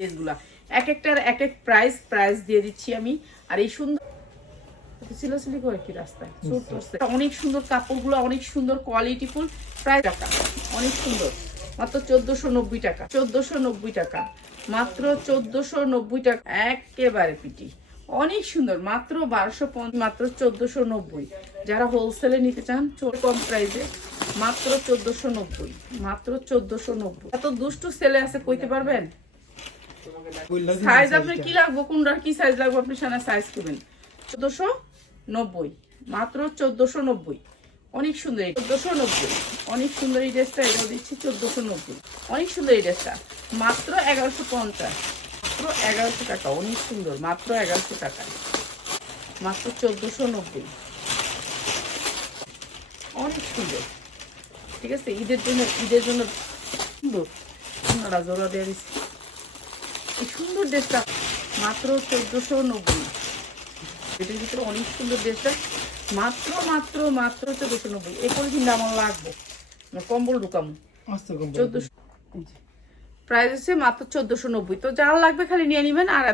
ড্রেসগুলা এক একটার এক এক প্রাইস প্রাইস দিয়ে দিচ্ছি আমি। আর এই সুন্দর সিলাসিলি করে কি রাস্তায়। অনেক সুন্দর কাপড়গুলো অনেক সুন্দর কোয়ালিটিফুল প্রায় টাকা। অনেক সুন্দর। মাত্র চোদ্দশো নব্বই টাকা। চোদ্দশো নব্বই টাকা। মাত্র চোদ্দশো নব্বই টাকা। একেবারে পিটি অনেক সুন্দর। মাত্র বারোশো মাত্র চোদ্দশো নব্বই। যারা হোলসেলে নিতে চান কম প্রাইসে মাত্র চোদ্দশো নব্বই। মাত্র চোদ্দশো নব্বই। এত দুষ্টু সেলে আছে কইতে পারবেন? সাইজ আপনার কি লাগবে? কোনটার কি সাইজ লাগবে? আপনি সানা সাইজ করবেন চোদ্দশো নব্বই। মাত্র চোদ্দশো নব্বই। অনেক সুন্দর চোদ্দশো নব্বই। অনেক সুন্দর এই ড্রেসটা এটাও দিচ্ছি চোদ্দশো নব্বই। অনেক সুন্দর এই ড্রেসটা মাত্র এগারোশো পঞ্চাশ। মাত্র এগারোশো টাকা। অনেক সুন্দর। মাত্র এগারোশো টাকা। মাত্র চোদ্দশো নব্বই। অনেক সুন্দর। ঠিক আছে? ঈদের জন্য ঈদের জন্য সুন্দর। আপনারা জোড়া দেওয়া এই সুন্দর ড্রেসটা? মাত্র চোদ্দশো নব্বই। এটার ভিতরে অনেক সুন্দর ড্রেসটা। মাত্র মাত্র মাত্র চোদ্দশো নব্বই। এই কিন্তু আমার লাগবে। মানে কম্বল ঢুকামো চোদ্দশো প্রাইস হচ্ছে মাত্র চোদ্দশো নব্বই। তো যার লাগবে খালি নিয়ে নেবেন আর